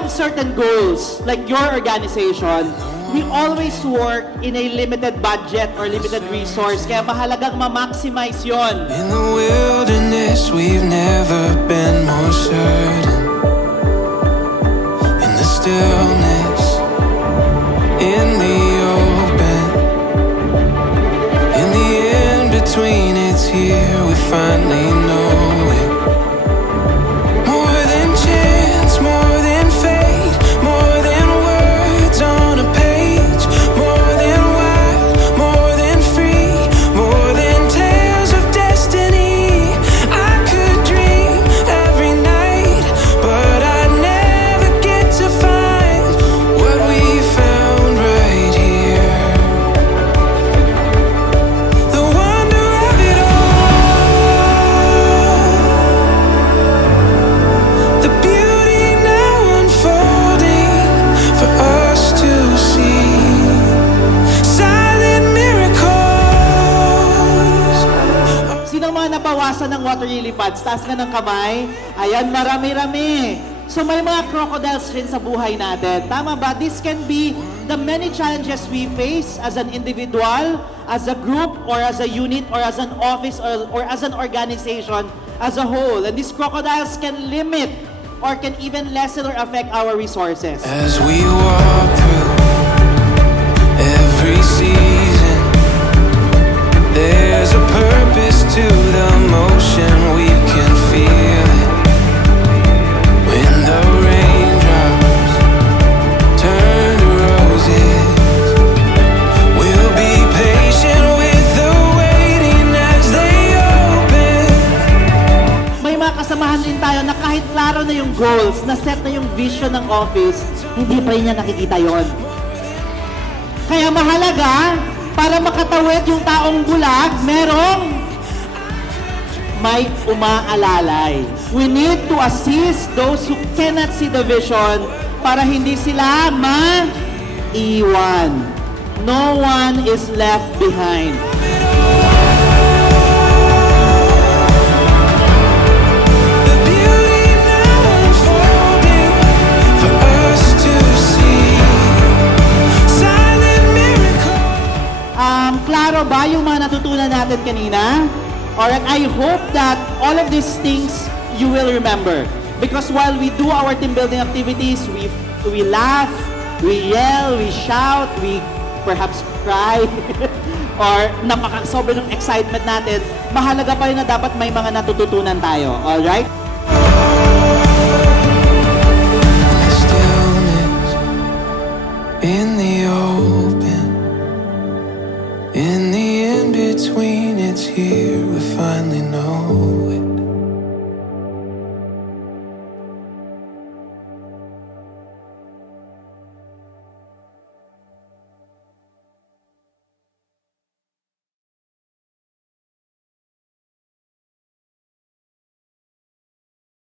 have certain goals, like your organization, we always work in a limited budget or limited resource. Kaya mahalagang ma-maximize yon. In the wilderness, we've never been more certain. In the stillness, in the open, in the in-between, it's here, we finally know it. More than chance, more than fate, more than words on a page, more than wild, more than free, more than tales of destiny. I could dream every night, but I'd never get to find what we found right here. The wonder of it all, the beauty now unfolding for us to see. Silent miracles. Sino mga nabawasan ng water lily pads? Taas nga ng kamay. Ayan, marami-rami. So may mga crocodiles rin sa buhay natin. Tama ba? This can be the many challenges we face as an individual, as a group, or as a unit, or as an office, or as an organization as a whole. And these crocodiles can limit or can even lessen or affect our resources. As we walk through every season, there's a purpose to the motion, we can feel it. When the raindrops turn to roses, we'll be patient with the waiting as they open. May mga kasamahan din tayo na kahit klaro na yung goals, na set na yung vision ng office, hindi pa rin niya nakikita yon. Kaya mahalaga, para makatawid yung taong bulag, merong may umaalalay. We need to assist those who cannot see the vision para hindi sila ma-iwan. No one is left behind. The beauty now unfolding for us to see. Silent miracle. Klaro ba yung mga natutunan natin kanina? Alright, I hope that all of these things you will remember. Because while we do our team building activities, we laugh, we yell, we shout, we perhaps cry, or napakasobrang ng excitement natin, mahalaga pa rin na dapat may mga natututunan tayo. Alright? The stillness, in the open, in the in-between, it's here, we finally know